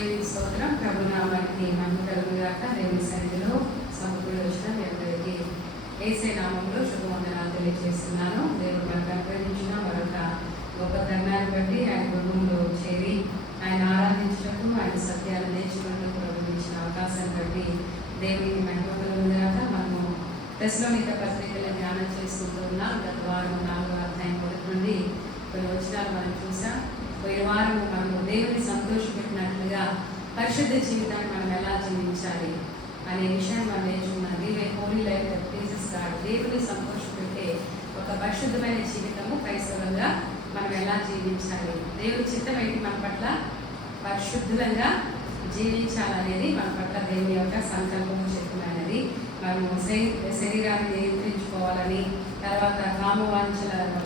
దేవుని స్తోత్రం. ప్రభు నామానికి మహిమ కలుగుగాక. దేవుని సన్నిధిలో సమకూడి వచ్చిన మీ అందరికీ యేసయ్య నామములో శుభవందనాలు తెలియజేస్తున్నాను. దేవుడు మనకు అనుగ్రహించిన మరొక గొప్ప ధర్మాన్ని బట్టి ఆయన కుటుంబంలో చేరి ఆయన ఆరాధించటకు, ఆయన సత్యాలు నేర్చుకున్నట్టు ప్రభుత్వం ఇచ్చిన అవకాశాన్ని బట్టి దేవునికి మహిమ కలుగుగాక. మనము తెస్సలోనిక పత్రికలను ధ్యానం చేసుకుంటూ ఉన్నాం. గత వారం 4వ అధ్యాయం మొదటి నుండి కొన్ని వచనాలు మనం చూసాం. పోయిన వారం మనము దేవుని సంతోషపెట్టినట్లుగా పరిశుద్ధ జీవితాన్ని మనం ఎలా జీవించాలి అనే విషయాన్ని మనం నేర్చుకున్నాం. Leave a Holi life that pleases God. దేవుని సంతోషపెట్టే ఒక పరిశుద్ధమైన జీవితము క్రైస్తవంగా మనం ఎలా జీవించాలి, దేవుని చిత్తం ఏంటి, మన పట్ల పరిశుద్ధంగా జీవించాలనేది మన పట్ల దేవుని యొక్క సంకల్పము చెప్తున్నది. మనము శరీరాన్ని నియంత్రించుకోవాలని, తర్వాత కామవాంఛలతో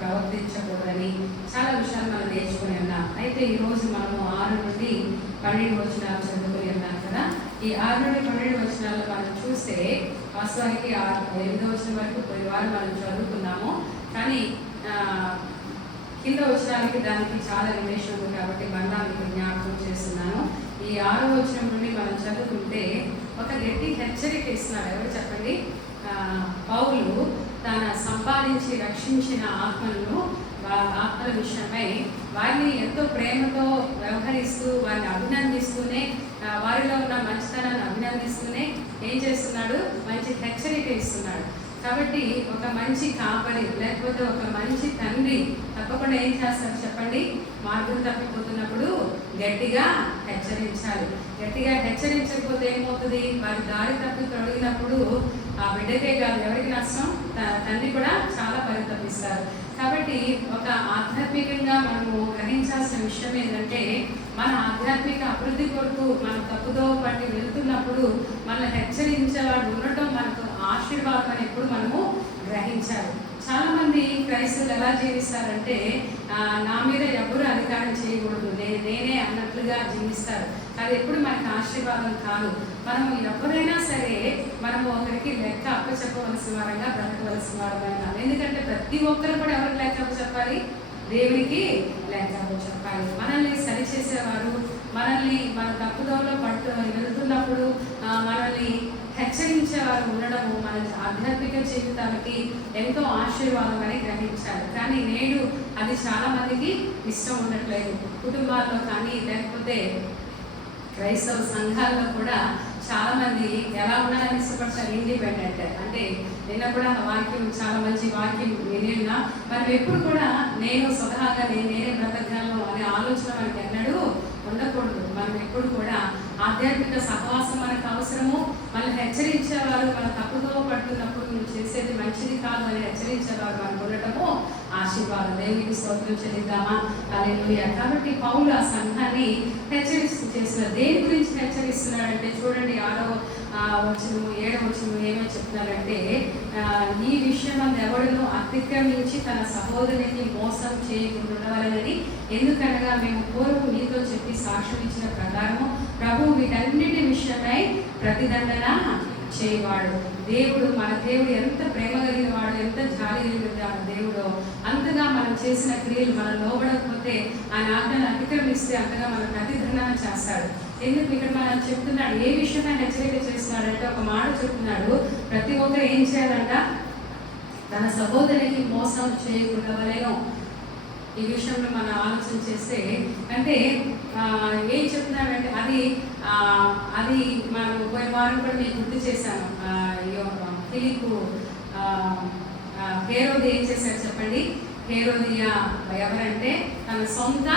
ప్రవర్తించకూడదని చాలా విషయాలు మనం నేర్చుకుని ఉన్నాం. అయితే ఈరోజు మనము 6 నుండి 12 వచనాలు చదువుకుని ఉన్నాం కదా. ఈ 6 నుండి 12 వచనాలు మనం చూస్తే వాస్తవానికి 8వ వచనం వరకు పోయిన వారం మనం చదువుకున్నాము. కానీ కింద వచనాలకి దానికి చాలా రిలేషన్ ఉంది కాబట్టి మళ్ళా మీకు జ్ఞాపకం చేస్తున్నాను. ఈ 6వ వచనం నుండి మనం చదువుకుంటే ఒక గట్టి హెచ్చరిక ఇస్తున్నాడు. ఎవరు చెప్పండి? పౌలు తన సంపాదించి రక్షించిన ఆత్మల విషయమై వారిని ఎంతో ప్రేమతో వ్యవహరిస్తూ వారిని అభినందిస్తూనే, వారిలో ఉన్న మంచితనాన్ని అభినందిస్తూనే ఏం చేస్తున్నాడు? మంచి హెచ్చరిక ఇస్తున్నాడు. కాబట్టి ఒక మంచి కాపరి లేకపోతే ఒక మంచి తండ్రి తప్పకుండా ఏం చేస్తారు చెప్పండి? మార్గం తప్పిపోతున్నప్పుడు గట్టిగా హెచ్చరించాలి. గట్టిగా హెచ్చరించకపోతే ఏమవుతుంది? వారి దారి తప్పి తొలగినప్పుడు ఆ బిడ్డకే కాదు, ఎవరికి నష్టం? తండ్రి కూడా చాలా పరితపిస్తారు. కాబట్టి ఒక ఆధ్యాత్మికంగా మనము గ్రహించాల్సిన విషయం ఏంటంటే, మన ఆధ్యాత్మిక అభివృద్ధి కొరకు మనం తప్పుదో పట్టి వెళ్తున్నప్పుడు మనల్ని హెచ్చరించేవాడు ఉండటం మనకు ఆశీర్వాదం అని ఎప్పుడు మనము గ్రహించాలి. చాలా మంది క్రైస్తవులు ఎలా జీవిస్తారంటే, నా మీద ఎవరు అధికారం చేయకూడదు, నేనే అన్నట్లుగా జీవిస్తారు. అది ఎప్పుడు మనకు ఆశీర్వాదం కాదు. మనము ఎవరైనా సరే మనము ఒకరికి లెక్క అప్పచెప్పవలసిన వారంగా బ్రతకవలసిన వారమైనా. ఎందుకంటే ప్రతి ఒక్కరు కూడా ఎవరికి లెక్క అప్పచెప్పాలి? దేవునికి లెక్క అప్పచెప్పాలి. మనల్ని సరిచేసేవారు, మనల్ని మన తప్పుదోవలో వెళ్తున్నప్పుడు మనల్ని హెచ్చరించేవారు ఉండడము మన ఆధ్యాత్మిక జీవితానికి ఎంతో ఆశీర్వాదం అని గ్రహించాలి. కానీ నేడు అది చాలా మందికి ఇష్టం ఉండట్లేదు. కుటుంబాల్లో కానీ లేకపోతే క్రైస్తవ సంఘాల్లో కూడా చాలా మంది ఎలా ఉండాలని ఇష్టపడతారు? ఇండిపెండెంట్. అంటే నిన్న కూడా వాక్యం చాలా మంచి వాక్యం వినిన్నా, మనం ఎప్పుడు కూడా నేను స్వతహాగా నేనే బ్రతకగలను అనే ఆలోచన మనకి ఎన్నడూ ఉండకూడదు. మనం ఎప్పుడు కూడా ఆధ్యాత్మిక సహవాసం మనకు అవసరము. మనల్ని హెచ్చరించేవారు, మన తప్పుదో పడుతున్నప్పుడు నువ్వు చేసేది మంచిది కాదు అని హెచ్చరించేవారు మనకు ఉండటము ఆశీర్వాదం. దేవునికి స్తోత్రం చెల్లిద్దామా? హల్లెలూయా. కాబట్టి పౌలు ఆ సంఘాన్ని చేస్తున్నారు. దేని గురించి హెచ్చరిస్తున్నాడంటే చూడండి, 6వ వచనం 7వ వచనం ఏమని చెప్తున్నారంటే, ఈ విషయం ఎవడును అతిక్రమించి తన సహోదరునికి మోసం చేయకుండాలని, ఎందుకనగా మేము పూర్వం మీతో చెప్పి సాక్ష్యం ఇచ్చిన ప్రకారము ప్రభు వీటన్నిటి విషయమై ప్రతిదండన చేయవాడు. దేవుడు, మన దేవుడు ఎంత ప్రేమ కలిగిన వాడు, ఎంత జాలి కలిగిన దేవుడు, అంతగా మనం చేసిన క్రియలు మనం లోబడకపోతే, ఆయన ఆజ్ఞను అతిక్రమిస్తే అంతగా మనం ప్రతిదండన చేస్తాడు. ఎందుకు ఇక్కడ మనం చెప్తున్నాడు? ఏ విషయమై హెచ్చరిక చేస్తున్నాడంటే, ఒక మాట చెప్తున్నాడు, ప్రతి ఒక్కరు ఏం చేయాలంట? తన సహోదరునికి మోసం చేయకుండా వలెను. ఈ విషయంలో మనం ఆలోచన చేస్తే అంటే ఏం చెప్తున్నాడంటే, అది మనం పోయిన వారం కూడా నేను గుర్తు చేశాను. ఫిలిప్పు హేరోది ఏం చేశాడు చెప్పండి? హేరోదియా ఎవరంటే తన సొంత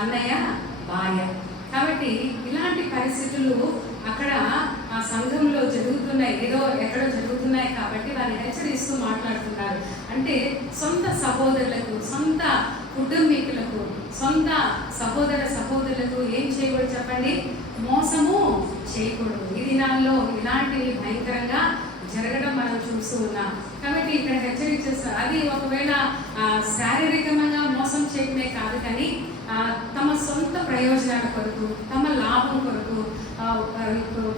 అన్నయ్య భార్య. కాబట్టి ఇలాంటి పరిస్థితులు అక్కడ ఆ సంఘంలో జరుగుతున్నాయి, ఏదో ఎక్కడో జరుగుతున్నాయి. కాబట్టి వారిని హెచ్చరిస్తూ మాట్లాడుతున్నారు. అంటే సొంత సహోదరులకు, సొంత కుటుంబీకులకు, సొంత సహోదరులకు ఏం చేయకూడదు చెప్పండి? మోసము చేయకూడదు. ఈ దినాల్లో ఇలాంటివి భయంకరంగా జరగడం మనం చూస్తూ ఉన్నాం. కాబట్టి ఇక్కడ హెచ్చరించేస్తారు. అది ఒకవేళ శారీరకంగా మోసం చేయడమే కాదు, కానీ తమ సొంత ప్రయోజనాల కొరకు, తమ లాభం కొరకు,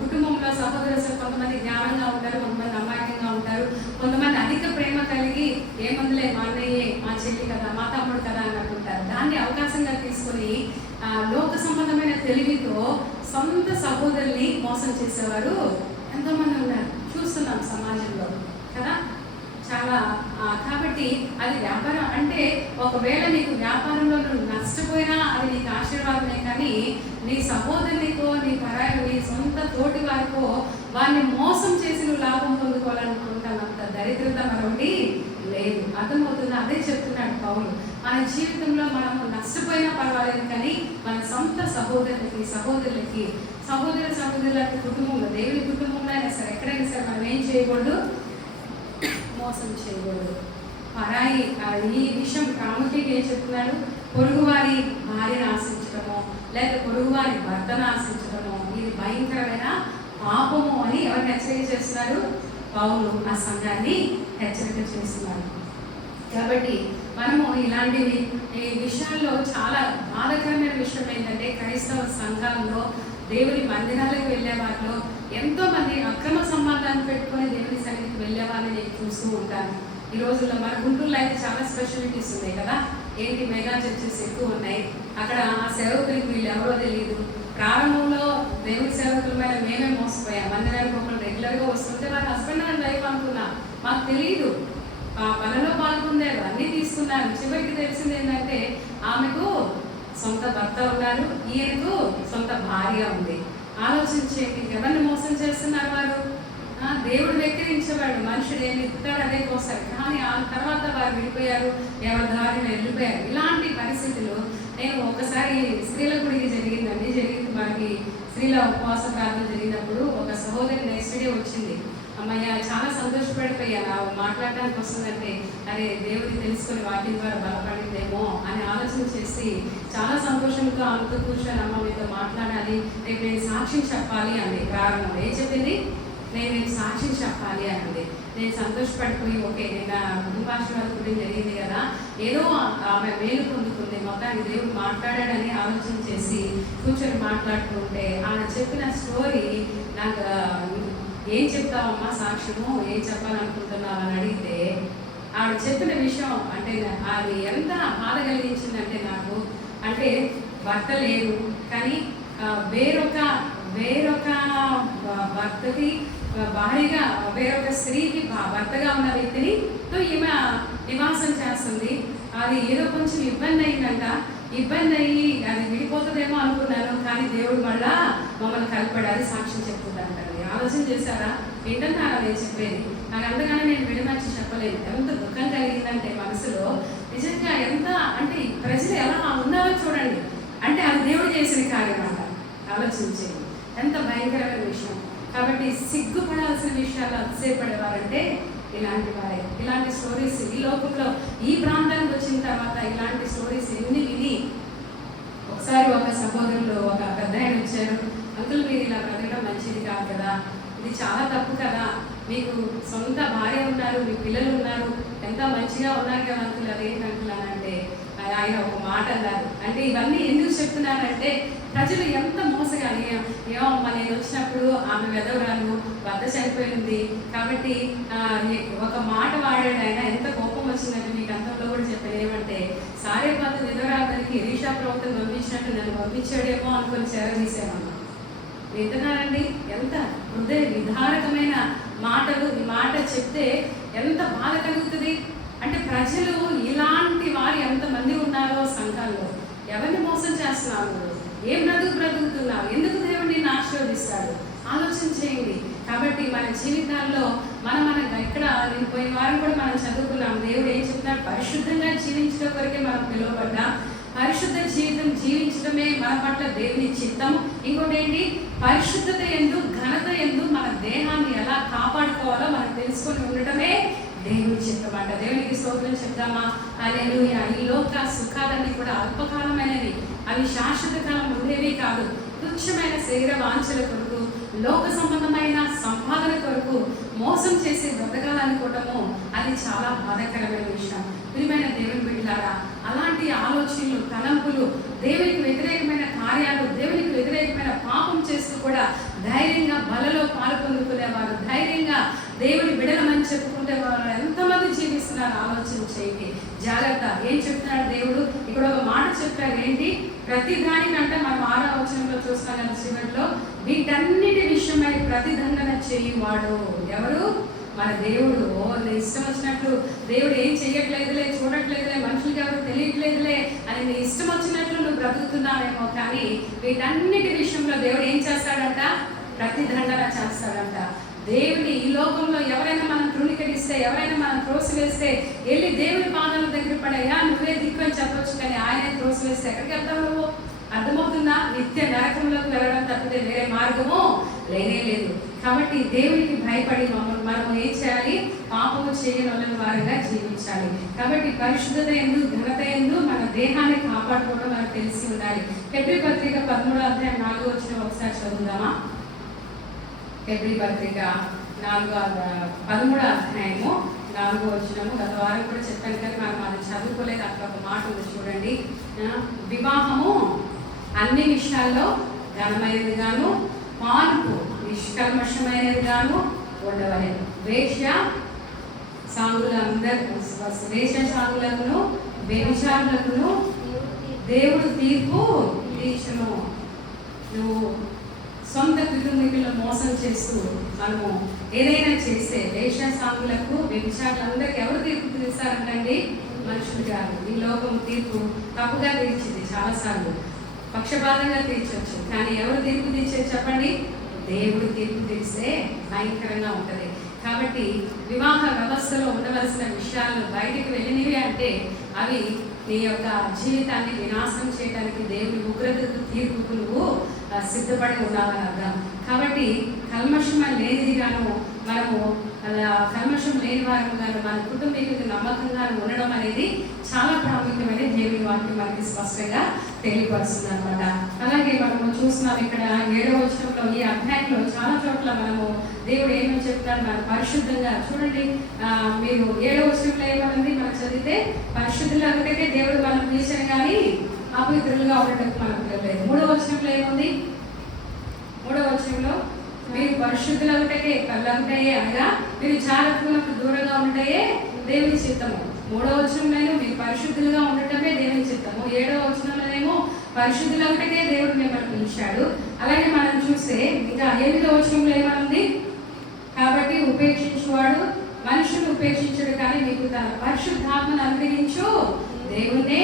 కుటుంబంలో సహోదరులు కొంతమంది జ్ఞానంగా ఉంటారు, కొంతమంది అమాయకంగా ఉంటారు, కొంతమంది అధిక ప్రేమ కలిగి ఏమందులే మా అన్నయ్యే, మా చెల్లి కదా, మా తమ్ముడు కదా అని అనుకుంటారు. దాన్ని అవకాశంగా తీసుకొని లోక సంబంధమైన తెలివితో సొంత సహోదరుని మోసం చేసేవారు ఎంతోమంది ఉన్నారు, చూస్తున్నాం సమాజంలో కదా. చాలా కాబట్టి అది వ్యాపారం అంటే ఒకవేళ నీకు వ్యాపారంలో నువ్వు నష్టపోయినా అది నీకు ఆశీర్వాదమే, కానీ నీ సహోదరునికో నీ సొంత తోటి వారికో వారిని మోసం చేసి నువ్వు లాభం పొందుకోవాలనుకుంటానంత దరిద్రత మరొకటి లేదు. అర్థమవుతుంది. అదే చెప్తున్నాడు పౌలు. మన జీవితంలో మనము నష్టపోయినా పర్వాలేదు, కానీ మన సొంత సహోదరులకి కుటుంబంలో, దేవుని కుటుంబంలో అయినా సరే, ఎక్కడైనా సరే మనం ఏం చేయకూడదు, మోసం చేయకూడదు. పరాయి ఈ విషయం ప్రాముఖ్యంగా ఏం చెప్తున్నాడు, పొరుగువారి భార్యను ఆశించడము లేదా పొరుగువారి భర్తను ఆశించడము ఇది భయంకరమైన పాపము అని ఎవరిని హెచ్చరిక చేస్తున్నారు, పౌలు ఆ సంఘాన్ని హెచ్చరిక చేస్తున్నారు. కాబట్టి మనము ఇలాంటివి ఈ విషయాల్లో చాలా బాధాకరమైన విషయం ఏంటంటే, క్రైస్తవ సంఘాల్లో దేవుని మందిరాలకు వెళ్ళే వారిలో ఎంతో మంది అక్రమ సంబంధాన్ని పెట్టుకొని దేవుని సన్నిధికి వెళ్ళే వాళ్ళని నేను చూస్తూ ఉంటాను. ఈ రోజుల్లో మన గుంటూరులో అయితే చాలా స్పెషాలిటీస్ ఉన్నాయి కదా, ఏంటి మెగా చర్చెస్ ఎక్కువ ఉన్నాయి. అక్కడ ఆ సేవకులకి వీళ్ళు ఎవరో తెలియదు. ప్రారంభంలో దేవుని సేవకుల మీద మేమే మోసపోయాం. మందిరానికి ఒకరు రెగ్యులర్గా వస్తుంటే వాళ్ళ హస్బెండ్ అండ్ వైఫ్ అనుకున్నా, మాకు తెలియదు. పనిలో పాల్గొందారు, అన్నీ తీసుకున్నారు. చివరికి తెలిసింది ఏంటంటే ఆమెకు సొంత భర్త ఉన్నారు, ఈయనకు సొంత భార్య ఉంది. ఆలోచించేది ఎవరిని మోసం చేస్తున్నారు వారు. దేవుడు వెక్కిరించేవాడు, మనుషుడు ఏమి ఇస్తాడు అదే కోసారు, కానీ ఆ తర్వాత వారు విడిపోయారు, ఎవరి దారిని వెళ్ళిపోయారు. ఇలాంటి పరిస్థితులు నేను ఒకసారి స్త్రీల గుడికి జరిగింది మనకి స్త్రీల ఉపవాస ప్రార్థన జరిగినప్పుడు ఒక సహోదరి నెక్స్ట్ డే వచ్చింది. అమ్మయ్య చాలా సంతోషపడిపోయాను, మాట్లాడడానికి వస్తుందంటే అరే దేవుడిని తెలుసుకొని వాటి ద్వారా బలపడిందేమో అని ఆలోచన చేసి చాలా సంతోషంతో అంటూ కూర్చొని అమ్మ మీతో మాట్లాడాలి, రేపు నేను సాక్ష్యం చెప్పాలి అంది. ప్రారంభం ఏం చెప్పింది, నేను సాక్ష్యం చెప్పాలి అన్నది. నేను సంతోషపడిపోయి ఓకే నేను కుటుంబాశీర్వాదం గురించి జరిగింది కదా, ఏదో ఆమె మేలు పొందుకుంది, మొత్తానికి దేవుడు మాట్లాడాడని ఆలోచన చేసి కూర్చొని మాట్లాడుతుంటే ఆమె చెప్పిన స్టోరీ నాకు ఏం చెప్తావమ్మా సాక్ష్యము, ఏం చెప్పాలనుకుంటున్నావు అని అడిగితే ఆవిడ చెప్పిన విషయం అంటే అది ఎంత బాధ కలిగించిందంటే నాకు, అంటే భర్త లేరు కానీ వేరొక భర్తకి భార్యగా వేరొక స్త్రీకి భర్తగా ఉన్న వ్యక్తిని ఈమె నివాసం చేస్తుంది. అది ఏదో కొంచెం ఇబ్బంది అయిందంట. ఇబ్బంది అయ్యి అది విడిపోతుందేమో అనుకున్నాను, కానీ దేవుడు మళ్ళా మమ్మల్ని కలిపాడు. అది సాక్ష్యం చెప్తుందంట. ఆలోచన చేశారా, ఏంటన్నారా నేను చెప్పేది. నాకు అంతగానే నేను విడమర్చి చెప్పలేదు. ఎంత దుఃఖం కలిగిందంటే మనసులో, నిజంగా ఎంత అంటే ప్రజలు ఎలా ఉన్నారో చూడండి, అంటే అది దేవుడు చేసిన కార్యం అంట. ఆలోచించేది ఎంత భయంకరమైన విషయం. కాబట్టి సిగ్గుపడాల్సిన విషయాలు అతిశయపడేవారంటే ఇలాంటి వారే. ఇలాంటి స్టోరీస్ ఈ లోకంలో ఈ ప్రాంతానికి వచ్చిన తర్వాత ఇలాంటి స్టోరీస్ ఎన్ని విని, ఒకసారి ఒక సహోదరులు ఒక పెద్ద ఆయన వచ్చారు, అంకుల్ మీరు ఇలా బ్రతకడం మంచిది కాదు కదా, ఇది చాలా తప్పు కదా, మీకు సొంత భార్య ఉన్నారు, మీ పిల్లలు ఉన్నారు, ఎంత మంచిగా ఉన్నారు కదా అంకుల్, అదేంటి అంకుల్ అని అంటే ఆయన ఒక మాట అన్నారు. అంటే ఇవన్నీ ఎందుకు చెప్తున్నానంటే ప్రజలు ఎంత మోసగాలి. ఏమమ్మా నేను వచ్చినప్పుడు ఆమె వెదవరాలు భర్త చనిపోయింది కాబట్టి ఒక మాట వాడాడు ఆయన, ఎంత కోపం వచ్చిందంటే మీకు అంతంలో కూడా చెప్పాను ఏమంటే సారేపాత విధవరాలకి ఎలీషా ప్రవక్తను పంపించినట్టు నన్ను పంపించాడేమో అనుకొని చేరదీశామన్నా. వింటున్నారండి, ఎంత హృదయ విధారకమైన మాటలు. ఈ మాట చెప్తే ఎంత బాధ కలుగుతుంది. అంటే ప్రజలు ఇలాంటి వారు ఎంతమంది ఉన్నారో సంఘాల్లో, ఎవరిని మోసం చేస్తున్నారు, ఏం బ్రతుకుతున్నారు, ఎందుకు దేవుడు నిన్ను ఆశీర్వదిస్తాడు ఆలోచన చేయండి. కాబట్టి మన జీవితాల్లో మనం ఇక్కడ నేను పోయిన వారం కూడా మనం చదువుకున్నాం, దేవుడు ఏం చెప్తున్నాడు, పరిశుద్ధంగా జీవించడం వరకే మనం పిలువబడ్డా, పరిశుద్ధ జీవితం జీవించడమే మన పట్ల దేవుని చిత్తం. ఇంకోటి ఏంటి, పరిశుద్ధత ఎందు ఘనత ఎందు మన దేహాన్ని ఎలా కాపాడుకోవాలో మనం తెలుసుకొని ఉండటమే దేవుని చిత్తం అంట. దేవునికి స్తోత్రం చెప్తామా, హల్లెలూయా. ఈ లోక సుఖాలన్నీ కూడా అల్పకాలమైనవి, అవి శాశ్వత కాలం ఉండేవి కాదు. తుచ్చమైన శరీర వాంఛల కొరకు, లోక సంబంధమైన సంపాదన కొరకు మోసం చేసి బ్రతకాలనుకోవటము అది చాలా బాధాకరమైన విషయం. ప్రియమైన దేవుని బిడ్డలారా, అలాంటి ఆలోచనలు, తలంపులు, దేవునికి వ్యతిరేకమైన కార్యాలు, దేవునికి వ్యతిరేకమైన పాపం చేస్తూ కూడా ధైర్యంగా బలలో పాల్పొందుకునేవారు, ధైర్యంగా దేవుని బిడలమని చెప్పుకుంటే వారు ఎంతమంది జీవిస్తున్నారు ఆలోచన చేయండి. జాగ్రత్త. ఏం చెప్తున్నాడు దేవుడు ఇక్కడ, ఒక మాట చెప్పాడు. చెప్తారు ఏంటి, ప్రతి దానికంటే మనం 6వ వచనంలో చూస్తాం కదా చివరిలో, వీటన్నిటి విషయమై ప్రతిదండన చేయువాడు ఎవరు? మన దేవుడు. ఇష్టం వచ్చినట్లు దేవుడు ఏం చెయ్యట్లేదులే, చూడట్లేదులే, మనుషులకి ఎవరు తెలియట్లేదులే అని నీ ఇష్టం వచ్చినట్లు నువ్వు బ్రతుకుతున్నావేమో, కానీ వీటన్నిటి విషయంలో దేవుడు ఏం చేస్తాడంట? ప్రతిదండన చేస్తాడంట. దేవుని ఈ లోకంలో ఎవరైనా మనం తృణీకరిస్తే, ఎవరైనా మనం త్రోసివేస్తే వెళ్ళి దేవుని పాదాల దగ్గర పడయ్యా నువ్వే దిక్కు అని చెప్పొచ్చు, కానీ ఆయనే త్రోసివేస్తే ఎక్కడికి వెళ్తావు నువ్వు? అర్థమవుతుందా? నిత్య నరకంలోకి వెళ్ళడం తప్పితే వేరే మార్గము లేనే లేదు. కాబట్టి దేవునికి భయపడి మనము ఏం చేయాలి? పాపము చేయని వారంగా జీవించాలి. కాబట్టి పరిశుద్ధత ఎందు, ఘనత ఎందు మన దేహాన్ని కాపాడుకోవడం మనకు తెలిసి ఉండాలి. హెబ్రీ పత్రిక 13వ అధ్యాయం 4వ వచనం ఒకసారి చదువుదామా? హెబ్రీ పత్రిక 13వ అధ్యాయము 4వ వచనము. గత వారం కూడా చెప్పాను కానీ మనం అది చదువుకోలేదు. అక్కడ ఒక మాట ఉంది చూడండి. వివాహము అన్ని విషయాల్లో ఘనమైనది గాను, మార్పు నిష్కల్మషమైనది గాను ఉండవలేదు. వేశ్య సాంగులను వ్యభిచారులను దేవుడు తీర్పు తీర్చును. నువ్వు సొంత కుటుంబీకులను మోసం చేస్తూ మనము ఏదైనా చేస్తే వేశ్య సాంగులకు వ్యభిచారులందరికీ ఎవరు తీర్పు తీరుస్తారంటండి? మనుషులు కాదు. ఈ లోకం తీర్పు తప్పుగా తీర్చింది, చాలాసార్లు పక్షపాతంగా తీర్చవచ్చు, కానీ ఎవరు తీర్పు తీర్చేది చెప్పండి? దేవుడు తీర్పు తీరిస్తే భయంకరంగా ఉంటుంది. కాబట్టి వివాహ వ్యవస్థలో ఉండవలసిన విషయాలు బయటికి వెళ్ళినవి అంటే అవి నీ యొక్క జీవితాన్ని వినాశనం చేయడానికి దేవుని ఉగ్రతకు తీర్పుకు నువ్వు సిద్ధపడి ఉన్నావని అర్థం. కాబట్టి కల్మషం లేనిది గాను మనము అలా కల్మషం లేని వారు గాను మన కుటుంబీకులకు నమ్మకంగా ఉండడం అనేది చాలా ప్రాముఖ్యమైన దేవుని వాక్యం మనకి స్పష్టంగా తెలియపరుస్తుంది అనమాట. అలాగే మనము చూస్తున్నాం ఇక్కడ 7వ వచనంలో, ఈ అధ్యాయంలో చాలా చోట్ల మనము దేవుడు ఏమని చెప్తాడు? మన పరిశుద్ధంగా చూడండి. మీరు 7వ వచనంలో ఏమన్నది మనం చదివితే, పరిశుద్ధులు ఒకటే దేవుడు మనం పిలిచాను కానీ అపవిత్రులుగా ఉండటం మనకు తెలియలేదు. 3వ వచనంలో ఏముంది? 3వ వచనంలో మీరు పరిశుద్ధులు ఒకటే కళ్ళంటాయే అనగా మీరు జాగ్రత్తలకు దూరంగా ఉంటాయే దేవుని చిత్తము. 3వ వచనంలో మీరు పరిశుద్ధులుగా ఉండటమే దేవుని చిత్తము. 7వ వచనంలోనేమో పరిశుద్ధులు ఒకటే దేవుడు మిమ్మల్ని పిలిచాడు. అలాగే మనం చూస్తే ఇంకా 8వ వచనంలో ఏమనుంది? కాబట్టి ఉపేక్షించువాడు మనుషులు ఉపేక్షించడు, కానీ మీకు తన పరిశుద్ధాత్మను అనుగ్రహించు దేవుడే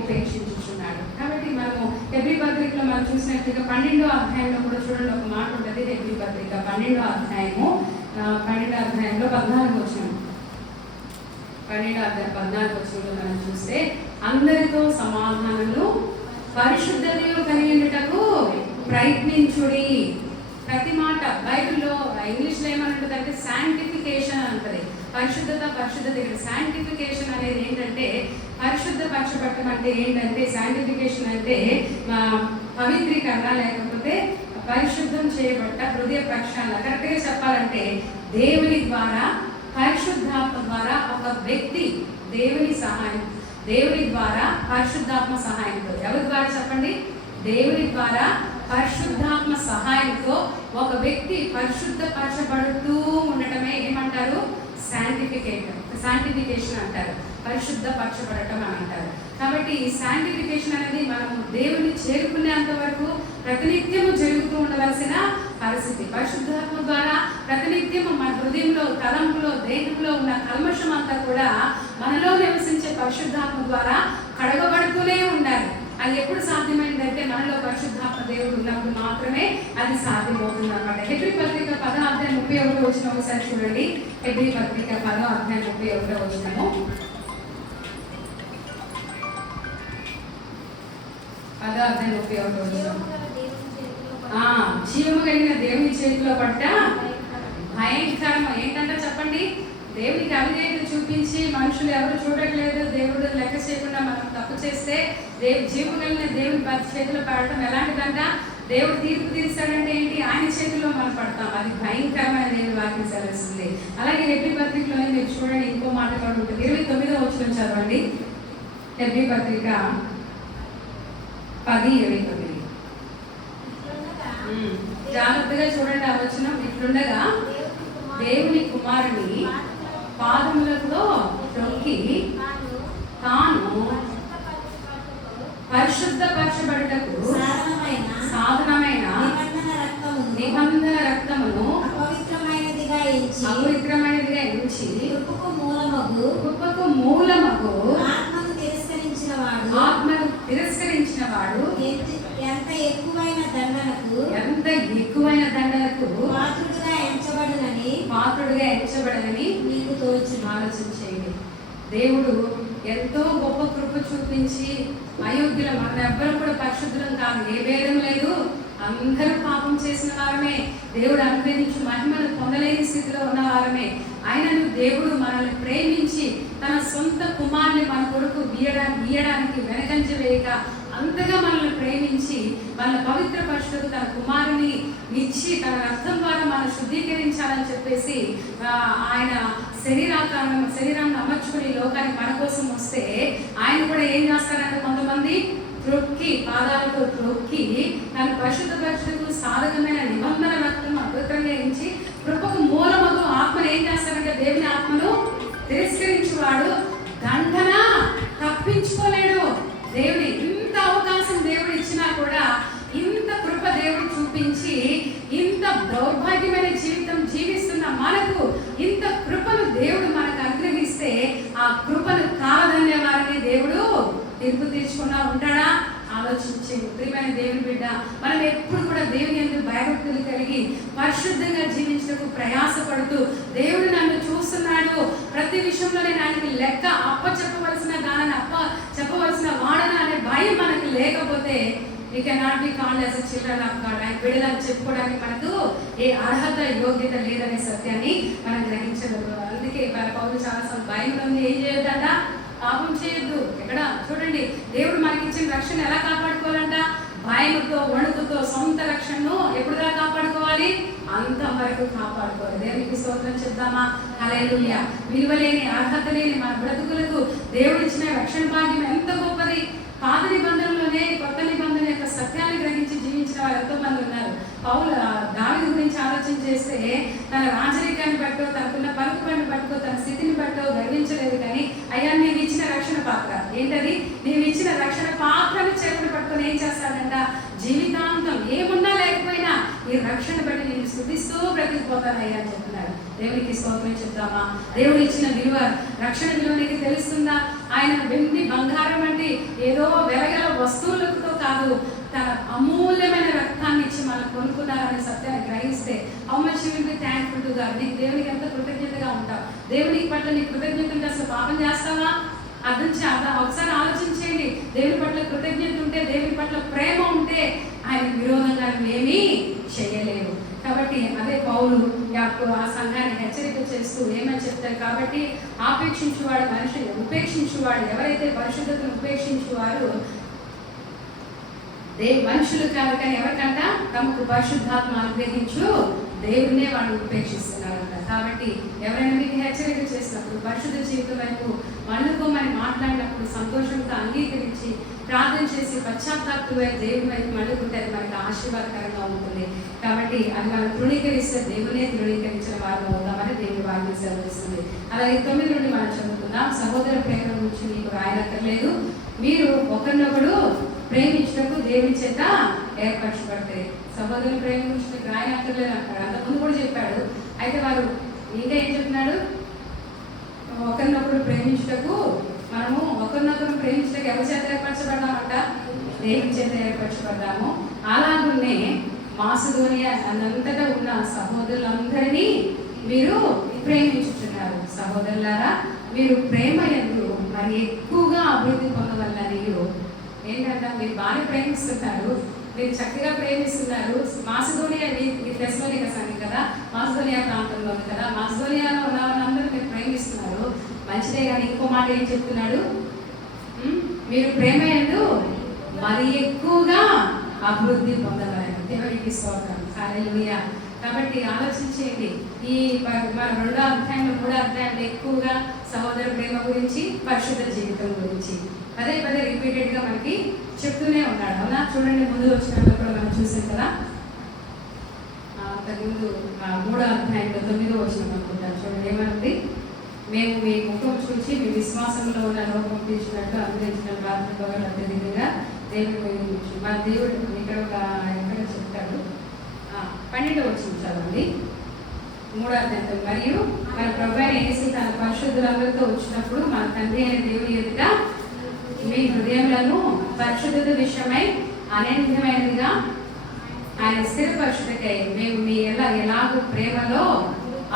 ఉపేక్షించుచున్నాడు. కాబట్టి మనము హెబ్రీ పత్రికలో మనం చూసినట్లుగా 12వ అధ్యాయంలో కూడా చూడండి ఒక మాట ఉంటుంది. హెబ్రీ పత్రిక 12వ అధ్యాయంలో 14వ వచనం. 12వ అధ్యాయం 14వ వచనంలో మనం చూస్తే, అందరితో సమాధానము పరిశుద్ధతలో కలిగినటకు ప్రయత్నించుడి. ప్రతి మాట బైబిల్లో ఇంగ్లీష్లో ఏమంటుంది అంటే శాంటిఫికేషన్ అంటది. పరిశుద్ధత ఇక్కడ శాంటిఫికేషన్ అనేది ఏంటంటే, పరిశుద్ధపరచబడటం అంటే ఏంటంటే, శాంటిఫికేషన్ అంటే పవిత్రీకరణ లేకపోతే పరిశుద్ధం చేయబడ్డ హృదయ ప్రక్షాళన. కరెక్ట్గా చెప్పాలంటే దేవుని ద్వారా, పరిశుద్ధాత్మ ద్వారా ఒక వ్యక్తి దేవుని ద్వారా పరిశుద్ధాత్మ సహాయంతో, ఎవరి ద్వారా చెప్పండి? దేవుని ద్వారా పరిశుద్ధాత్మ సహాయంతో ఒక వ్యక్తి పరిశుద్ధపరచబడుతూ ఉండటమే ఏమంటారు? శాంటిఫికేషన్ అంటారు. పరిశుద్ధపరచబడటం అని అంటారు. కాబట్టి ఈ శాంటిఫికేషన్ అనేది మనము దేవుని చేరుకునేంత వరకు ప్రతినిత్యము జరుగుతూ ఉండవలసిన పరిస్థితి. పరిశుద్ధాత్మ ద్వారా ప్రతినిత్యము మన హృదయంలో, తలంపులో, దేహంలో ఉన్న కల్మషం అంతా కూడా మనలో నివసించే పరిశుద్ధాత్మ ద్వారా కడగబడుతూనే ఉండాలి. అది ఎప్పుడు సాధ్యమైందంటే మనలో పరిశుద్ధాత్మ దేవుడు ఉన్నప్పుడు మాత్రమే అది సాధ్యమవుతుంది అనమాట. హెబ్రీ పత్రిక 10వ అధ్యాయం 31వ వచనం ఒకసారి చూడండి. హెబ్రీ పత్రిక 10వ అధ్యాయం 31వ వచనము. 10వ అధ్యాయం 31వ వచనం. జీవము కలిగిన దేవుని చేతిలో పడ్డ భయంకరం ఏంటంటే చెప్పండి? దేవునికి అవిధేయత చూపించి మనుషులు ఎవరు చూడట్లేదు, దేవుడు లెక్క చేయకుండా మనం తప్పు చేస్తే జీవము కలిగిన దేవుని చేతిలో పడటం ఎలాంటిదంట? దేవుడు తీర్పు తీర్చాడంటే ఏంటి? ఆయన చేతిలో మనం పడతాం. అది భయంకరమైన దేవుని వాక్యం సెలవిస్తుంది. అలాగే హెబ్రీ పత్రికలోనే మీరు చూడండి, ఇంకో మాట కూడా ఉంటుంది. 29వ వచనం చదవండి. హెబ్రీ పత్రిక 10:29. జాగ్రత్తగా చూడండి ఆ వచనం. ఇట్లుండగా దేవుని కుమారుని పాదములతో తొక్కి తాను పరిశుద్ధపరచబడుటకు సాధనమైన నిబంధన రక్తమును అపవిత్రమైనదిగా ఎంచి కృపకు మూలమగు ఆత్మను తిరస్కరించిన వాడు ఎంత ఎక్కువైన దండనకు పాత్రుడుగా ఎంచబడనని మీకు తోచి ఆలోచన చేయండి. దేవుడు ఎంతో గొప్ప కృప చూపించి అయోగ్యులం, మన ఎవ్వరు కూడా పరిశుద్ధులం కాదు, ఏ భేదం లేదు, అందరూ పాపం చేసిన వారమే, దేవుడు అనుగ్రహించి మహిమను పొందలేని స్థితిలో ఉన్న వారమే. ఆయనను దేవుడు మనల్ని ప్రేమించి తన సొంత కుమారుని మన కొరకు గీయడానికి వెనకంజ వేయక అంతగా మనల్ని ప్రేమించి మన పవిత్ర పరిశుద్ధుడు తన కుమారుని ఇచ్చి తన రక్తం ద్వారా మనం శుద్ధీకరించాలని చెప్పేసి ఆయన శరీరాన్ని అమర్చుకుని లోకానికి మన కోసం వస్తే ఆయన కూడా ఏం చేస్తారంటే కొంతమంది పాదాలతో త్రొక్కి తన పరిశుద్ధపరచుటకు సాధకమైన నిబంధన రక్తం అద్భుతంగా ఇచ్చి కృపకు మూలమగు ఆత్మను ఏం చేస్తారంటే దేవుని ఆత్మను తిరస్కరించేవాడు దండన తప్పించుకోలేడు. దేవుని ఇంత అవకాశం దేవుడు ఇచ్చినా కూడా ఇంత కృప దేవుడు చూపించి ఇంత దౌర్భాగ్యమైన జీవితం జీవిస్తున్న మనకు ఇంత కృపను దేవుడు మనకు అనుగ్రహిస్తే ఆ కృపను కాలదన్నే వారిని దేవుడు తీర్పు తీర్చుకున్నా ఉంటాడా? ఆలోచించే ప్రియమైన దేవుని బిడ్డ, మనం ఎప్పుడు కూడా దేవుని యందు భయభక్తులు కలిగి పరిశుద్ధంగా జీవించడానికి ప్రయాసపడుతూ దేవుడు నన్ను చూస్తున్నాడు, ప్రతి విషయంలో నేను ఆయనకి లెక్క చెప్పవలసిన చెప్పవలసిన వాడన అనే భయం మనకు లేకపోతే we cannot be called as a children of God. ఆయన బిడ్డలని చెప్పుకోవడానికి మనకు ఏ అర్హత యోగ్యత లేదనే సత్యాన్ని మనం గ్రహించగలరు. అందుకే పౌలు చాలాసార్లు భయం ఉంది, ఏం చేయొద్దంట, పాపం చేయొద్దు. ఎక్కడ చూడండి, దేవుడు మనకి ఇచ్చిన రక్షణ ఎలా కాపాడుకోవాలంట? భయముతో వణుకుతో సొంత రక్షణను ఎప్పుడుగా కాపాడుకోవాలి? అంతవరకు కాపాడుకోవాలి. దేవునికి స్తోత్రం చెప్దామా? హల్లెలూయా. విలువలేని అర్హత లేని మన బ్రతుకులకు దేవుడు ఇచ్చిన రక్షణ భాగ్యం ఎంత గొప్పది. పాత నిబంధనలోనే కొత్త నిబంధన యొక్క సత్యాన్ని గ్రహించి జీవించిన వారు ఎంతో మంది ఉన్నారు. దావీదు గురించి ఆలోచన చేస్తే తన రాజరికాన్ని బట్టో, తనకున్న పలుకుబడిని బట్టో, తన స్థితిని బట్టో గర్వించలేదు. కానీ అయ్యా, నీవు ఇచ్చిన రక్షణ పాత్ర ఏంటది? నీవు ఇచ్చిన రక్షణ పాత్రను చేపలు పట్టుకొని ఏం చేస్తాడంట? జీవితాంతం ఏమున్నా లేకపోయినా ఈ రక్షణ బట్టి నేను స్థుతిస్తూ బ్రతికిపోతానయ్యా అని చెప్తున్నారు. దేవునికి స్తోత్రం చెప్తామా? దేవుడు ఇచ్చిన విలువ, రక్షణ విలువ నీకు తెలుస్తుందా? ఆయన వెండి బంగారం అంటే ఏదో వెలగల వస్తువులతో కాదు, తన అమూల్యమైన రక్తాన్ని ఇచ్చి మనం కొనుక్కున్నారనే సత్యాన్ని గ్రహిస్తే how much you will be thankful to God. నీకు దేవునికి ఎంత కృతజ్ఞతగా ఉంటావు. దేవునికి పట్ల నీకు కృతజ్ఞత ఉంటే అసలు పాపం చేస్తావా? ఒకసారి ఆలోచించేయండి. దేవుని పట్ల కృతజ్ఞత ఉంటే, దేవుని పట్ల ప్రేమ ఉంటే ఆయన విరోధంగా ఏమీ చేయలేవు. కాబట్టి అదే పౌలు ఆ సంఘాన్ని హెచ్చరిక చేస్తూ ఏమని చెప్తారు? కాబట్టి ఆపేక్షించువాడు మనిషిని ఉపేక్షించువాడు, ఎవరైతే పరిశుద్ధతను ఉపేక్షించువారు మనుషులు కాదు కానీ ఎవరికంట? తమకు పరిశుద్ధాత్మ అనుగ్రహించు దేవుడినే వాళ్ళు ఉపేక్షిస్తున్నారంట. కాబట్టి ఎవరైనా మీకు హెచ్చరిక చేసినప్పుడు, పరిశుద్ధ జీవితం వైపు మళ్ళుకోమని మాట్లాడినప్పుడు సంతోషంతో అంగీకరించి ప్రార్థన చేసి పశ్చాత్తాపంతో దేవుని వైపు మళ్ళుకుంటే అది మనకి ఆశీర్వాదకరంగా ఉంటుంది. కాబట్టి అది మనం తృణీకరిస్తే దేవునే తృణీకరించిన వారు అవుతామని దేవుని వాక్యం సెలవిస్తుంది. అలాగే 9 నుండి మనం చదువుకుందాం. సహోదర ప్రేమ గురించి మీకు రాయనక్కర్లేదు, మీరు ఒకరినొకడు ప్రేమించటకు దేవుని చేత ఏర్పరచబడతాయి. సహోదరుల ప్రేమ గురించి మీకు రాయనక్కర్లేదు అంటాడు. అంతకుముందు కూడా చెప్పాడు. అయితే వారు ఇంకా ఏం చెప్తున్నాడు? ఒకరినొకరు ప్రేమించటకు, మనము ఒకరినొకరు ప్రేమించటకు ఎవరి చేత ఏర్పరచబడ్డామంట? దేవుని చేత ఏర్పరచబడ్డాము. అలాగునే మాసిదోనియా అంతటా ఉన్న సహోదరులందరినీ మీరు ప్రేమించుతున్నారు. సహోదరులారా, మీరు ప్రేమ యందు మరి ఎక్కువగా అభివృద్ధి పొందవలని ఏంటంటే, మీరు బాగా ప్రేమిస్తున్నారు, మీరు చక్కగా ప్రేమిస్తున్నారు. మాసిదోనియా మీ తెస్సలోనిక సంఘం కదా, మాసిదోనియా ప్రాంతంలో ఉంది కదా, మాసిదోనియాలో ఉన్న వాళ్ళందరూ మీరు ప్రేమిస్తున్నారు, మంచిదే. కానీ ఇంకో మాట ఏం చెప్తున్నాడు? మీరు ప్రేమ యందు మరి ఎక్కువగా అభివృద్ధి పొందవలని. దేవునికి స్తోత్రం. హల్లెలూయా. కాబట్టి ఆలోచించేయండి. ఈ మన 2వ అధ్యాయంలో 3వ అధ్యాయంలో ఎక్కువగా సహోదర ప్రేమ గురించి, పరిశుద్ధ జీవితం గురించి పదే రిపీటెడ్గా మనకి చెప్తూనే ఉన్నాడు. అవునా? చూడండి, ముందు వచ్చినప్పుడు కూడా మనం చూసాం కదా. అంతకుముందు 3వ అధ్యాయంలో 9వ వచనం అనుకుంటాను. చూడండి ఏమంది? మేము మీ ముఖం చూసి మీ విశ్వాసంలో ఉన్న లోపం తీర్చినట్టు అనుగ్రహించిన ప్రార్థనగా అత్యధికంగా దేవుని గురించి మన దేవుడు ఇక్కడ ఎక్కడ చెప్తాడు 12వ వచనం చదవండి. 3వ అధ్యాయం. మరియు మన ప్రభువైన యేసు తన పరిశుద్ధులందరితో వచ్చినప్పుడు మన తండ్రి అయిన దేవుని ఎదుట మీ హృదయములను పరిశుద్ధత విషయమై అనింద్యమైనదిగా ఆయన స్థిరపరచుటకై మేము మీ ఎలాగో ప్రేమలో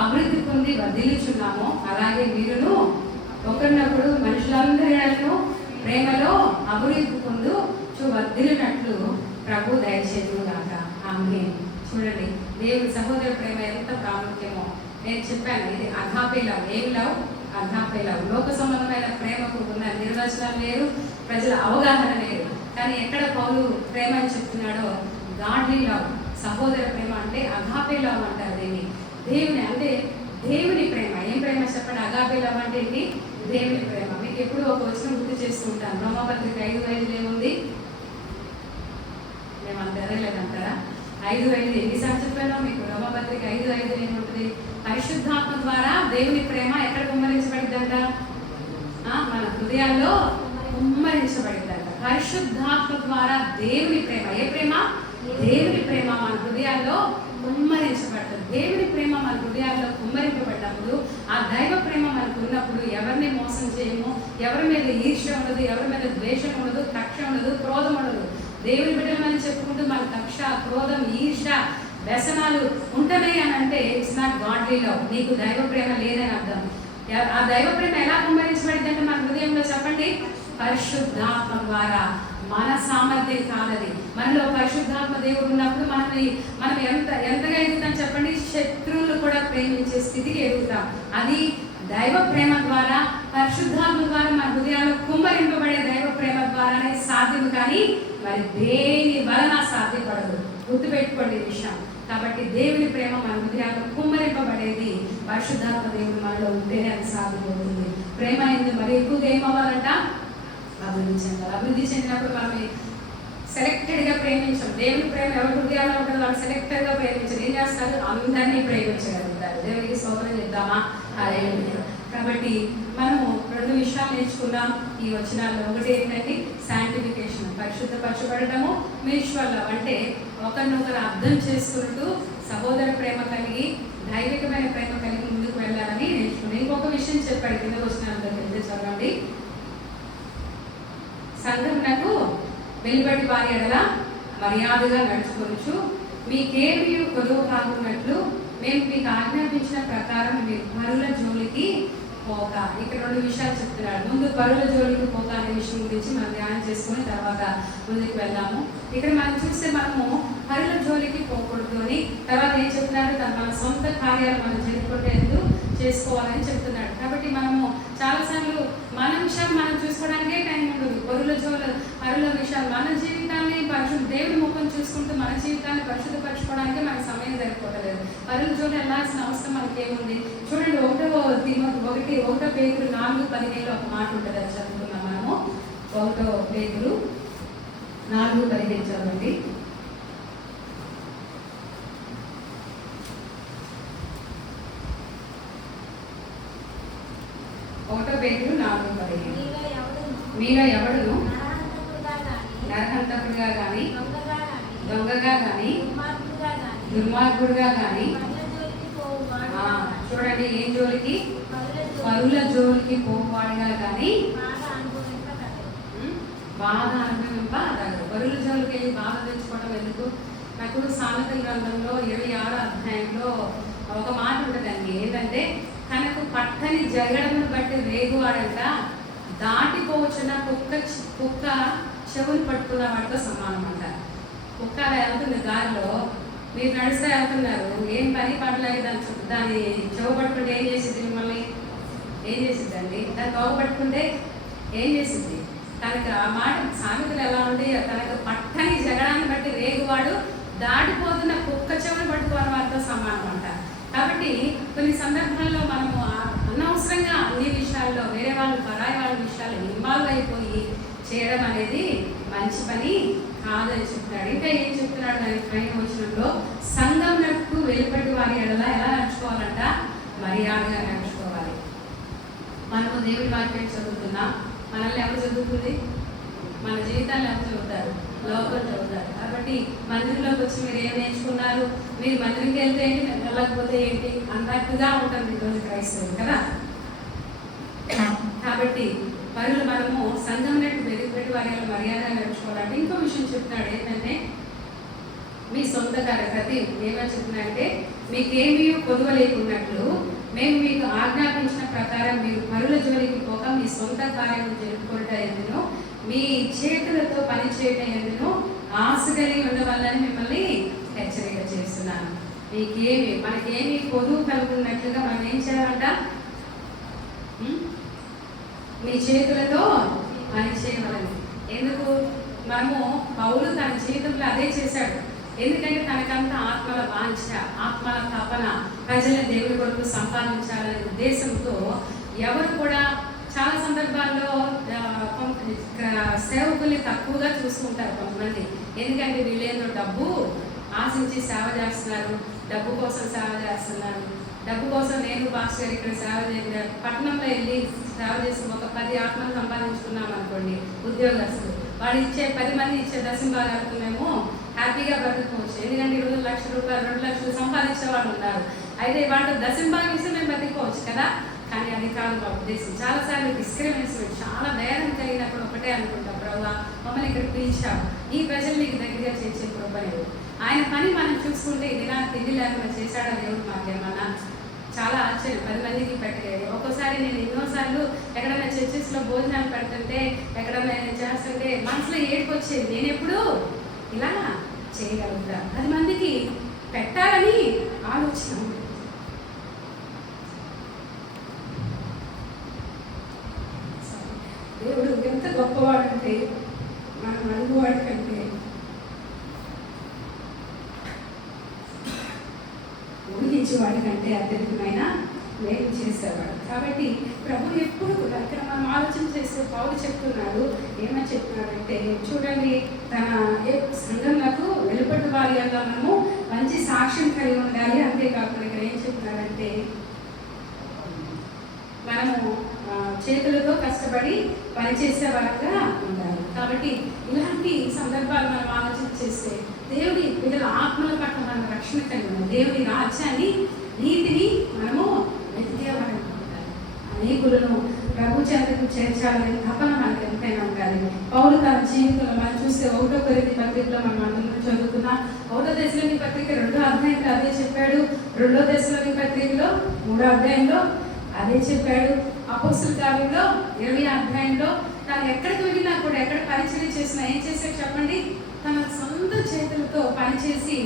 అభివృద్ధి పొంది వర్ధిల్లుచున్నామో అలాగే మీరును ఒకరినప్పుడు మనుషులందరిలో ప్రేమలో అభివృద్ధి పొందు వర్ధిల్లినట్లు ప్రభు దయచేయుగాక. ఆమేన్. చూడండి, దేవుని సహోదర ప్రేమ ఎంత ప్రాముఖ్యమో నేను చెప్పాను. ఇది అగాపే లవ్. ఏమి లవ్? Agape love. లోక సంబంధమైన ప్రేమకు ఉన్న నిర్వచనం వేరు, ప్రజల అవగాహన వేరు. కానీ ఎక్కడ పౌలు ప్రేమ అని చెప్తున్నాడో గాడ్లీ లవ్, సహోదర ప్రేమ అంటే అగాపే లవ్ అంటారు దీన్ని. దేవుని అంటే దేవుని ప్రేమ. ఏం ప్రేమ చెప్పండి? అగాపే లవ్ అంటే ఏంటి? దేవుని ప్రేమ. మీకు ఎప్పుడు ఒక వచనం గుర్తు చేస్తూ ఉంటాను. రోమాపత్రిక 5:5 ఏముంది? మేము అంత ఎదగలేదంటారా? 5:5 ఎన్నిసార్లు చెప్పానో మీకు. రోమాపత్రిక 5:5 ఏముంటుంది? పరిశుద్ధాత్మ ద్వారా దేవుని ప్రేమ ఎక్కడ కుమ్మరించబడిద్దంట? మన హృదయాల్లో కుమ్మరించబడిద్దంట. పరిశుద్ధాత్మ ద్వారా దేవుని ప్రేమ. ఏ ప్రేమ? దేవుని ప్రేమ మన హృదయాల్లో కుమ్మరించబడుతుంది. దేవుని ప్రేమ మన హృదయాల్లో కుమ్మరింపబడినప్పుడు, ఆ దైవ ప్రేమ మనకు ఉన్నప్పుడు ఎవరిని మోసం చేయము, ఎవరి మీద ఈర్ష్య ఉండదు, ఎవరి మీద ద్వేషం ఉండదు, కక్ష ఉండదు, క్రోధం ఉండదు. దేవుని బిడ్డలని చెప్పుకుంటూ మన కక్ష, క్రోధం, ఈర్ష్య, వ్యసనాలు ఉంటనే అని అంటే ఇట్స్ నాట్ గాడ్లీ లవ్. నీకు దైవ ప్రేమ లేదని అర్థం. ఆ దైవ ప్రేమ ఎలా కుమ్మరించబడింది అంటే మన హృదయంలో చెప్పండి, పరిశుద్ధాత్మ ద్వారా. మన సామర్థ్యం కాదది. మనలో పరిశుద్ధాత్మ దేవుడు ఉన్నప్పుడు మనం ఎంతగా ఎదుగుతాం చెప్పండి? శత్రువులు కూడా ప్రేమించే స్థితికి ఎదుగుతాం. అది దైవ ప్రేమ ద్వారా, పరిశుద్ధాత్మ ద్వారా మన హృదయాలు కుమ్మరింపబడే దైవ ప్రేమ ద్వారానే సాధ్యం. కానీ మరి దేని వలన సాధ్యపడదు. గుర్తుపెట్టుకోండి ఈ విషయం. కాబట్టి దేవుని ప్రేమ మన హృదయాలు కుమ్మరింపబడేది పరిశుద్ధాత్మ దేవుడు మనలో ఉంటేనే అది సాధ్యమవుతుంది. ప్రేమ ఎందుకు మరి ఎక్కువగా ఏమవ్వాలంట? అభివృద్ధి చెందాలి. అభివృద్ధి చెందినప్పుడు మనం సెలెక్టెడ్గా ప్రేమించాం. దేవుని ప్రేమ ఎవరి హృదయాల్లో ఉంటుంది? వాళ్ళు సెలెక్టెడ్గా ప్రేమించారు. ఏం చేస్తారు? అందరినీ ప్రేమించగలుగుతారు. దేవునికి స్తోత్రం చెప్దామా? హల్లెలూయా. కాబట్టి మనము 2 విషయాలు నేర్చుకున్నాం ఈ వచనాల్లో. ఒకటి ఏంటంటే శాంటిఫికేషన్, పరిశుద్ధపరచబడటము. మ్యూచువల్ లవ్ అంటే ఒకరినొకరు అర్థం చేసుకుంటూ సహోదర ప్రేమ కలిగి, దైవికమైన ప్రేమ కలిగి ముందుకు వెళ్ళాలని నేర్చుకున్నాం. ఇంకొక విషయం చెప్పాడు కింద వచనాల్లో వెళ్తే చదవండి. సంఘమునకు వెలుబడి వారి ఎడల మర్యాదగా నడుచుకోవచ్చు, మీకేమి కొలువు కాకున్నట్లు మేము మీకు ఆజ్ఞాపించిన ప్రకారం మీరు పరుల జోలికి పోక. ఇక్కడ 2 విషయాలు చెప్తున్నాడు. ముందు పరుల జోలికి పోక అనే విషయం గురించి మనం ధ్యానం చేసుకుని తర్వాత ముందుకు వెళ్దాము. ఇక్కడ మనం చూస్తే మనము పరుల జోలికి పోకూడదు అని, తర్వాత ఏం చెప్తున్నాడు? మన సొంత కార్యాలు మనం జరుపుకుంటూ చేసుకోవాలని చెప్తున్నాడు. కాబట్టి మనము చాలాసార్లు మన విషయాలు మనం చూసుకోవడానికే టైం ఉండదు. పరుల విషయాలు, మన జీవితాన్ని దేవుడి ముఖం చూసుకుంటూ మన జీవితాన్ని పరిశుద్ధపరచుకోవడానికి మనకు సమయం సరిపోతలేదు. పరుల జోలు వెళ్ళాల్సిన అవసరం మనకి ఏముంది? చూడండి, 1 పేతురు 4:15 ఒక మాట ఉంటుంది. అది చదువుకున్నాం మనము. 1 పేతురు 4:15 చదవండి. 1 పేతురు 4:15. మీలో ఎవడును నరహంతకుడుగా కానీ, దొంగగా కానీ, దుర్మార్గుడుగా కానీ, చూడండి ఏం జోలికి? పరుల జోలికి పోవాడుగా కానీ బాధ అనుభవింపదగదు. పరుల జోలికి వెళ్ళి బాధ తెచ్చుకోవడం ఎందుకు? నాకు సామెతల గ్రంథంలో 26వ అధ్యాయంలో ఒక మాట ఉంటుందండి. ఏంటంటే తనకు పట్టని జగడమును బట్టి రేగువాడంట దాటిపోవచ్చున్న కుక్క చెవులు పట్టుకున్న వాడితో సమానం అంట. కుక్క అలా వెళ్తుంది దారిలో, మీరు నడిస్తే వెళ్తున్నారు, ఏం పని పడలేదు, దాని చెవు పట్టుకుంటే ఏం చేసిద్ది? మిమ్మల్ని ఏం చేసిద్దండి? దాన్ని తోవ పట్టుకుంటే ఏం చేసిద్ది? తనకు ఆ మాట సామెతలు ఎలా ఉండి, తనకు పట్టని జగడాన్ని బట్టి రేగువాడు దాటిపోతున్న కుక్క చెవులు పట్టుకోని వారితో సమానం అంట. కాబట్టి కొన్ని సందర్భాల్లో మనము అనవసరంగా అన్ని విషయాల్లో వేరే వాళ్ళు, పరాయి వాళ్ళ విషయాల్లో ఇన్వాల్వ్ అయిపోయి చేయడం అనేది మంచి పని కాదని చెప్తున్నాడు. ఇంకా ఏం చెప్తున్నాడు దానికి పైన వచనంలో? సంఘమునకు వెలుపటి వారి ఎడల ఎలా నడుచుకోవాలంట? మర్యాదగా నడుచుకోవాలి. మనము దేవుడి వాక్యం చదువుతున్నాం. మనల్ని ఎవరు చదువుతుంది? మన జీవితాలు ఎవరు చదువుతారు? లోకం చదువుతారు. కాబట్టి మందిరంలోకి వచ్చి మీరు ఏం నేర్చుకున్నారు? మీరు మందిరంకి వెళ్తే ఏంటి, మీరు వెళ్ళకపోతే ఏంటి అన్నట్టుగా ఉంటుంది ఈరోజు క్రైస్తవులు కదా. కాబట్టి పరులు మనము సంఘం నెట్టు వెలుగుపెట్టి వారి మర్యాద నడుచుకోవాలంటే ఇంకో విషయం చెప్తున్నాడు. ఏంటంటే మీ సొంత ప్రతి ఏమని చెప్తున్నాడంటే మీకేమీ కొదువ లేకున్నట్లు మేము మీకు ఆజ్ఞాపించిన ప్రకారం మీరు పరుల జోలికి పోక మీ సొంత కార్యం జరుపుకుంటా ఎందునో మీ చేతులతో పనిచేయటం ఎందునో ఆశ కలిగి ఉండవాలని మిమ్మల్ని హెచ్చరిక చేస్తున్నాను. మనకేమి కొదువు కలుగుతున్నట్లుగా మనం ఏం చేయాలంట? మీ చేతులతో పని చేయవలని. ఎందుకు? మనము పౌలు తన జీవితంలో అదే చేశాడు. ఎందుకంటే తనకంత ఆత్మల వాంఛ, ఆత్మల తపన, ప్రజల దేవుడి కొరకు సంపాదించాలనే ఉద్దేశంతో ఎవరు కూడా చాలా సందర్భాల్లో సేవకుల్ని తక్కువగా చూసుకుంటారు కొంతమంది. ఎందుకంటే వీళ్ళేందో డబ్బు ఆశించి సేవ చేస్తున్నారు, డబ్బు కోసం సేవ చేస్తున్నారు. డబ్బు కోసం నేను పాస్టర్ ఇక్కడ సేవ చేయ పట్టణంలో వెళ్ళి సేవ చేసి ఒక 10 ఆత్మలు సంపాదించుకున్నాం అనుకోండి, ఉద్యోగస్తులు వాడు ఇచ్చే 10 మంది ఇచ్చే దశంభాగాలకు మేము హ్యాపీగా బ్రతుకోవచ్చు. ఎందుకంటే ఈరోజు ₹1,00,000 2 లక్షలు సంపాదించే వాళ్ళు ఉన్నారు. అయితే వాళ్ళు దశంభాగం ఇస్తే మేము బ్రతుకోవచ్చు కదా. కానీ అది కాదు మా ఉద్దేశం. చాలాసార్లు డిస్క్రిమినేషన్, చాలా వేదన కలిగినప్పుడు ఒకటే అనుకుంటాం, ప్రభువా మమ్మల్ని ఇక్కడ పిలిచావు, ఈ ప్రజలు నీకు దగ్గరగా చేసే కృపలేదు. ఆయన పని మనం చూసుకుంటే ఇది నా తిండి లేకుండా చేశాడా దేవుడు మాకేమన్నా? చాలా ఆశ్చర్యం. 10 మందికి పెట్టలేదు. ఒక్కోసారి నేను ఎన్నోసార్లు ఎక్కడైనా చర్చెస్లో భోజనాలు పెడుతుంటే, ఎక్కడైనా చేస్తుంటే మనసులో ఏడుపు వచ్చేది, నేను ఎప్పుడు ఇలా చేయగలుగుతా, 10 మందికి పెట్టాలని ఆలోచన. దేవుడు ఎంత గొప్పవాడంటే మనం అడుగువాడి కంటే ఊహించేవాడి కంటే అత్యధికమైన మేలు చేసేవాడు. కాబట్టి ప్రభు ఎప్పుడు కూడా ఇక్కడ మనం ఆలోచన చేసే పౌలు చెప్తున్నాడు. ఏమని చెప్తున్నాడంటే చూడండి, తన సంఘంలకు వెలుపటి వారి వల్ల మనము మంచి సాక్ష్యం కలిగి ఉండాలి. అంతేకాకుండా ఇక్కడ ఏం చెప్తున్నాడంటే మనము చేతులతో కష్టపడి పనిచేసే వారుగా ఉండాలి. కాబట్టి ఇలాంటి సందర్భాలు మనం ఆలోచన చేస్తే దేవుడి బిడ్డల ఆత్మల పట్ల మనం రక్షణ కలిగి ఉన్నాం. దేవుడి రాజ్యాన్ని, నీతిని మనము వెతికేవాళ్ళని ఉండాలి. అనేకులను ప్రభు చెంతకు చేర్చాలని తపన మనకు ఎంతైనా ఉండాలి. పౌలు తన జీవితంలో మనం చూస్తే 1 కొరింథీ పత్రికలో మనం అందరం చదువుకున్నాం. 1వ దశలోని పత్రిక 2వ అధ్యాయంలో అదే చెప్పాడు. 2వ దశలోని పత్రికలో 3వ అధ్యాయంలో అదే చెప్పాడు. అపోస్తుల కార్యంలో 20వ అధ్యాయంలో తను ఎక్కడికి వెళ్ళినా కూడా, ఎక్కడ పరిచయం చేసినా ఏం చేశాడు చెప్పండి? తన సొంత చేతులతో పనిచేసి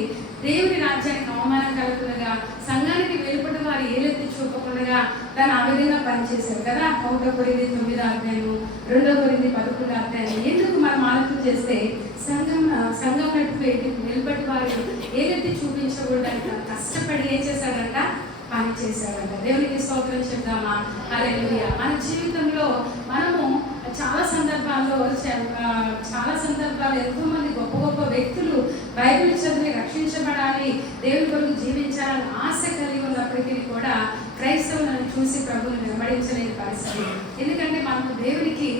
దేవుని రాజ్యానికి అవమానం కలుగుతుండగా, సంఘానికి వెలుపటి వారు ఏలెత్తి చూపకుండా తను ఆ విధంగా పనిచేశారు కదా. 1 కొరింథీ 9వ అధ్యాయము, 2 కొరింథీ 11వ అధ్యాయం. ఎందుకు మనం ఆలోచన చేస్తే సంఘం వెలుపటి వారు ఏలెత్తి చూపించకూడదని కష్టపడి ఏం చేశాడంట? పని చేశాడంట. దేవునికి స్తోత్రం చెప్దామా? హల్లెలూయా. మన జీవితంలో మనము చాలా సందర్భాల్లో ఎంతో మంది గొప్ప గొప్ప వ్యక్తులు బైబిల్ చదివి రక్షించబడాలి, దేవుని కొరకు జీవించాలని ఆశ కలిగి ఉన్నప్పటికీ కూడా క్రైస్తవులను చూసి ప్రభువుని వెంబడించలేని పరిస్థితి. ఎందుకంటే మనము దేవునికి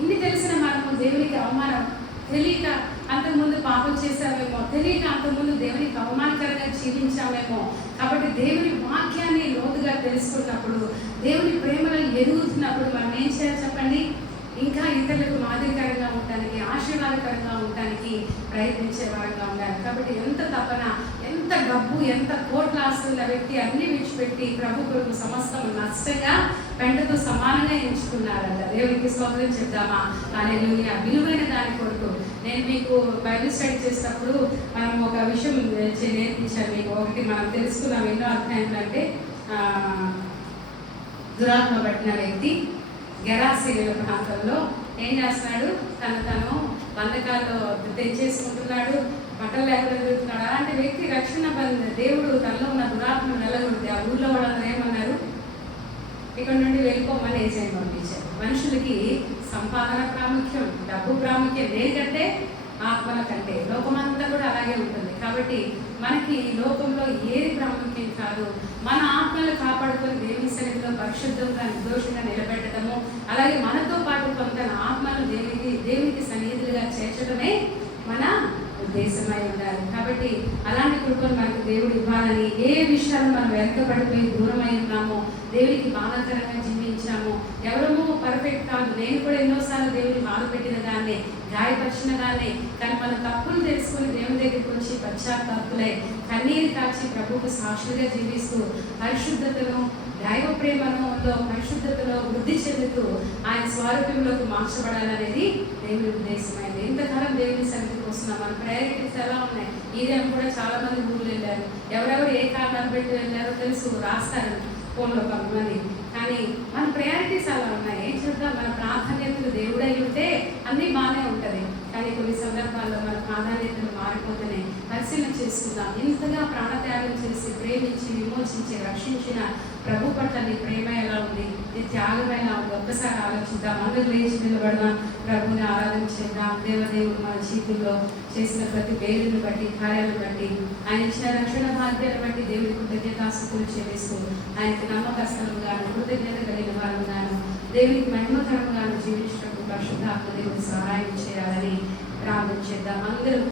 ఇన్ని తెలిసిన మనము దేవునికి అవమానం తెలియక అంతకుముందు పాపం చేశామేమో, తెలియక అంతకుముందు దేవునికి అవమానకరంగా జీవించామేమో. కాబట్టి దేవుని వాక్యాన్ని లోతుగా తెలుసుకున్నప్పుడు, దేవుని ప్రేమలో ఎదుగుతున్నప్పుడు మనం ఏం చేయాలి చెప్పండి? ఇంకా ఇతరులకు మాదిరికరంగా ఉండటానికి, ఆశీర్వాదకరంగా ఉండటానికి ప్రయత్నించే వారంగా ఉండాలి. కాబట్టి ఎంత తపన, ఎంత డబ్బు, ఎంత కోట్ల ఆస్తున్న వ్యక్తి అన్ని విడిచిపెట్టి ప్రభు కొరకు సమస్తం నష్టంగా పెంటతో సమానంగా ఎంచుకున్నారంట. దేవునికి స్తోత్రం చెప్దామా? హల్లెలూయా. విలువైన దాని కొరకు నేను మీకు బైబిల్ స్టడీ చేసినప్పుడు మనం ఒక విషయం నేర్పించాను మీకు. ఒకటి మనం తెలుసుకున్నాం ఎన్నో అధ్యాయంలో, అంటే దురాత్మ పట్టిన వ్యక్తి గెరాసీల ప్రాంతంలో ఏం చేస్తున్నాడు? తను బంధకాల్లో తెచ్చేసుకుంటున్నాడు, బట్టలు లేకుండా తిరుగుతున్నాడు. అలాంటి వ్యక్తి రక్షణ దేవుడు తనలో ఉన్న దురాత్మ నెలగొడితే ఆ ఊళ్ళో వాళ్ళందరూ ఏమన్నారు? ఇక్కడ నుండి వెళ్ళిపోమని ఏజెంట్ పంపించారు. మనుషులకి సంపాదన ప్రాముఖ్యం, డబ్బు ప్రాముఖ్యం. దేనికంటే? ఆత్మల కంటే. లోకమంతా కూడా అలాగే అలాగే ఉంటుంది. కాబట్టి మనకి ఈ లోకంలో ఏది ప్రాముఖ్యం కాదు, మన ఆత్మలు కాపాడుకొని దేవుని సన్నిధిలో పరిశుద్ధంగా నిర్దోషంగా నిలబెట్టడము, అలాగే మనతో పాటు కొంత ఆత్మను దేవునికి సన్నిధులుగా చేర్చడమే మన ఉద్దేశమై ఉండాలి. కాబట్టి అలాంటి కృపను మనకు దేవుడు ఇవ్వాలని, ఏ విషయాలు మనం వెనకబడిపోయి దూరమై ఉన్నామో, దేవునికి బాధాకరంగా జీవించాము, ఎవరమో పర్ఫెక్ట్ కాదు, నేను కూడా ఎన్నోసార్లు దేవుని బాధ పెట్టిన దాన్ని, గాయపరిచిన దాన్ని, కానీ మన తప్పులు తెలుసుకుని దేవుని దగ్గరికి వచ్చి పశ్చాత్తాపులై కన్నీరు కాచి ప్రభువుకు సాక్షిగా జీవిస్తూ పరిశుద్ధతను, దైవ ప్రేమలో పరిశుద్ధతలో వృద్ధి చెందుతూ ఆయన స్వరూపంలోకి మార్చబడాలనేది దేవుని ఉద్దేశమైంది. ఇంతకాలం దేవుని సన్నిధికి వస్తున్నాం, మన ప్రయారిటీస్ ఎలా ఉన్నాయి? ఈదేం కూడా చాలా మంది ఊళ్ళు వెళ్ళారు, ఎవరెవరు ఏ కారణాలు పెట్టి వెళ్ళారో తెలుసు, రాస్తారు ఫోన్లో కొంతమంది. కానీ మన ప్రయారిటీస్ అలా ఉన్నాయి. ఏం చెప్తాం, మన ప్రాధాన్యతలు దేవుడై ఉంటే అన్నీ బాగానే ఉంటుంది. కానీ కొన్ని సందర్భాల్లో మన ప్రాధాన్యతలు మారిపోతున్నాయి. పరిశీలన చేసుకుందాం. ఇంతగా ప్రాణత్యాగం చేసి ప్రేమించి విమోచించి రక్షించిన ప్రభు పట్ల నీ ప్రేమ ఎలా ఉంది, నీ త్యాగం ఎలా ఉంది? ఒక్కసారి ఆలోచిద్దాం. అందరూ లేచి నిలబడదాం, ప్రభుని ఆరాధన చేద్దాం. దేవదేవుడు మన జీవితంలో చేసిన ప్రతి వేలును బట్టి, కార్యాలను బట్టి, ఆయన ఇచ్చిన రక్షణ భాగ్యాలను బట్టి దేవుడి కృతజ్ఞతాస్తుతులు చెల్లిస్తూ ఆయనకు నమ్మకస్తులుగాను, కృతజ్ఞత కలిగిన వారుగాను, దేవునికి మహిమకరంగాను జీవించినప్పుడు పరిశుద్ధాత్మ దేవుడు సహాయం చేయాలని ప్రార్థన చేద్దాం. అందరూ